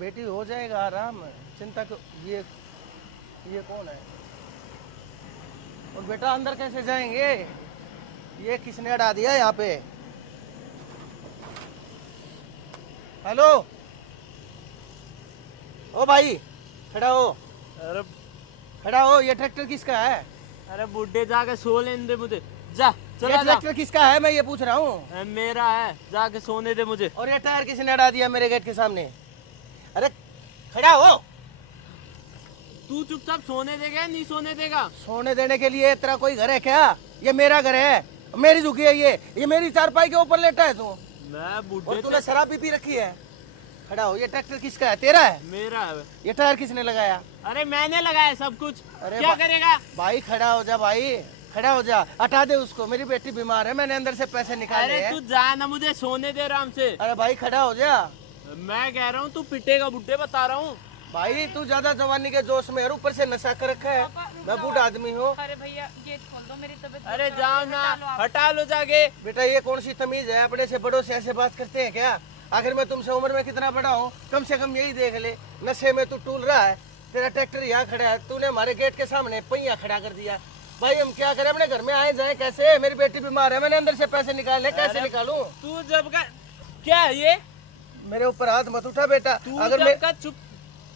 बेटी हो जाएगा आराम, चिंता को। ये कौन है? और बेटा अंदर कैसे जाएंगे? ये किसने अड़ा दिया यहाँ पे? हेलो, ओ भाई, खड़ा हो। अरे खड़ा हो, ये ट्रैक्टर किसका है? अरे बुड्ढे जाके सो लेने दे मुझे। जा ये चला जा। ट्रैक्टर किसका है मैं ये पूछ रहा हूँ। मेरा है, जाके सोने दे मुझे। और ये टायर किसने अड़ा दिया मेरे गेट के सामने? अरे खड़ा हो। तू चुपचाप सोने देगा या नहीं सोने देगा? सोने देने के लिए तेरा कोई घर है क्या? ये मेरा घर है, मेरी झुकी है ये मेरी चारपाई के ऊपर लेटा है तू। मैं बुड्ढे और तूने शराब भी पी रखी है। खड़ा हो, ये ट्रैक्टर किसका है? तेरा है? मेरा है। ये टायर किसने लगाया? अरे मैंने लगाया सब कुछ। अरे क्या करेगा? भाई खड़ा हो जा, भाई खड़ा हो जा, हटा दे उसको। मेरी बेटी बीमार है, मैंने अंदर से पैसे निकाले अरे हैं। तू जा ना, मुझे सोने दे आराम से। अरे भाई खड़ा हो जा। मैं कह रहा हूँ तू पिटेगा बुड्ढे, बता रहा हूँ। भाई तू ज्यादा जवानी के जोश में है, ऊपर से नशा कर रखा है। मैं बूढ़ा आदमी हूँ। अरे भैया गेट खोल दो, मेरी तबीयत अरे खराब जाओ है, ना, हटा लो आप। हटा लो जाके। बेटा ये कौन सी तमीज है? अपने से बड़ों से ऐसे बात करते हैं क्या? आखिर मैं तुमसे उम्र में कितना बड़ा हूँ? कम से कम यही देख ले। नशे में तू टूल रहा है, तेरा ट्रैक्टर यहाँ खड़ा है, तूने हमारे गेट के सामने पहिया खड़ा कर दिया। भाई हम क्या करें? अपने घर में आए जाए कैसे? मेरी बेटी बीमार है, मैंने अंदर से पैसे निकाले, कैसे निकालूं? तू जब का क्या है ये? मेरे ऊपर हाथ मत उठा बेटा। तू अगर जब का चुप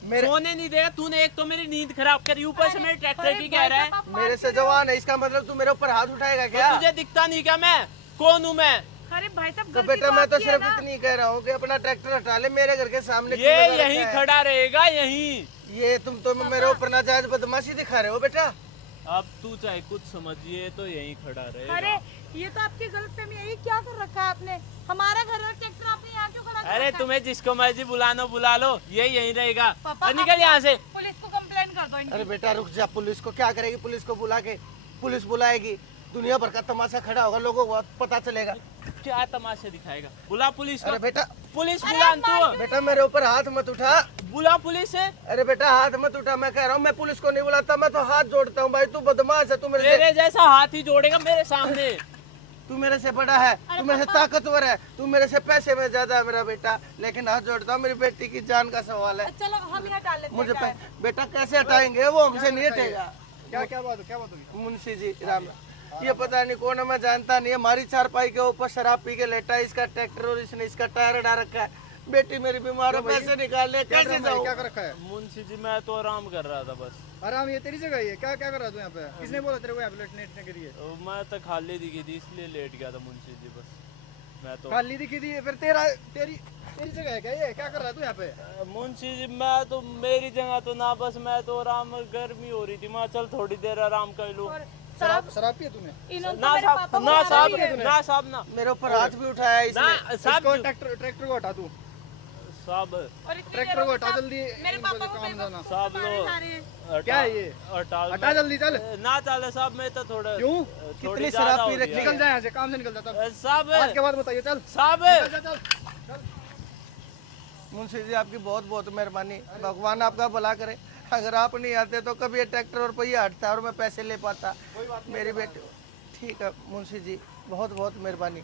मेरे सोने नहीं देगा। तूने एक तो मेरी नींद खराब करी, ऊपर से मेरे ट्रैक्टर की कह रहा है। मेरे से जवान है, इसका मतलब तू मेरे ऊपर हाथ उठाएगा तो क्या? तुझे दिखता नहीं क्या मैं कौन हूँ? मैं अरे भाई साहब तो गलती बेटा मैं तो आपकी है सिर्फ ना। इतनी कह रहा हूँ कि अपना ट्रैक्टर हटा ले, मेरे घर के सामने ये क्यों लगा यहीं रखा है? खड़ा रहेगा यहीं। ये तुम तो मेरे ऊपर नाजायज बदमाशी दिखा रहे हो बेटा। अब तू चाहे कुछ समझिए तो यहीं खड़ा रहेगा। अरे ये तो आपकी गलतफहमी है, ये क्या कर रखा है आपने? हमारा घर है, ट्रैक्टर आपने यहाँ क्यों खड़ा कर अरे रखा है? तुम्हें जिसको मर्जी बुलानो बुला लो, ये यहीं रहेगा। पापा, और निकल यहाँ से। पुलिस को कंप्लेन कर दो इनकी। अरे बेटा रुक जा, पुलिस को क्या करेगी? पुलिस को बुला के, पुलिस बुलाएगी, दुनिया भर का तमाशा खड़ा होगा, लोगों को पता चलेगा। क्या तमाशे दिखाएगा? बुला पुलिस को। अरे बेटा, पुलिस बुला तू। बेटा मेरे ऊपर हाथ मत उठा। बुला पुलिस से। अरे बेटा हाथ मत उठा, मैं कह रहा हूँ। मैं पुलिस को नहीं बुलाता, मैं तो हाथ जोड़ता हूँ। भाई तू बदमाश है, तू मेरे से, तेरे जैसा हाथ ही जोड़ेगा मेरे सामने। तू मेरे से बड़ा है, तू मेरे से ताकतवर है, तू मेरे से पैसे में ज्यादा है मेरा बेटा, लेकिन हाथ जोड़ता हूँ। मेरी बेटी की जान का सवाल है। चलो हम यहाँ डाल लेते मुझे हैं। बेटा कैसे हटाएंगे? वो हमसे नहीं हटेगा। क्या बात होगी? मुंशी जी राम, ये पता नहीं कौन है, मैं जानता नहीं। हमारी चारपाई के ऊपर शराब पी के लेटा है इसका ट्रैक्टर, और इसने इसका टायर अड़ा रखा है। बेटी मेरी बीमार है, पैसे निकालने कैसे जाऊँ? क्या कर रखा है? मुंशी जी मैं तो आराम कर रहा था बस। आराम ये तेरी जगह है? क्या क्या कर रहा तू यहाँ पे? किसने बोला तेरे को यहाँ पे लेटने के लिए? तो मैं तो खाली दिखी थी इसलिए लेट गया था मुंशी जी बस। मैं तो खाली दिखी थी? फिर तेरी जगह है क्या ये? क्या कर रहा है तू यहाँ पे? मुंशी जी मैं तो, मेरी जगह तो ना, बस मैं तो आराम, गर्मी हो रही थी, मैं चल थोड़ी देर आराम कर लूँ। शराब पिया तूने? इन्होंने ना तो मेरे साहब, पापा को ना मारा साहब, भी है। ना साहब, ना मेरे ऊपर हाथ भी उठाया है इसने। ना साहब, इसको ट्रैक्टर को हटा तू। साहब और इतनी ट्रैक्टर देर को हो हटा गई, जल्दी, मेरे इन पापा को को काम जाना। साहब मारे लो। जा रहे हैं। क्या है ये? हटा जल्दी चल। ना चले साहब, मैं तो थोड़ा क्यों? थोड़ी कितनी ज्यादा शराब पी हो रखी? गया। निकल जाए यहाँ से, काम से निकल जाता। साहब, आज के बाद बताइए, चल साहब, चल चल। मुंशी जी आपकी बहुत बहुत मेहरबानी, भगवान आपका भला करे। अगर आप नहीं आते तो कभी ये ट्रैक्टर और पहिया हटता और मैं पैसे ले पाता। मेरी बेटी ठीक है मुंशी जी, बहुत बहुत मेहरबानी।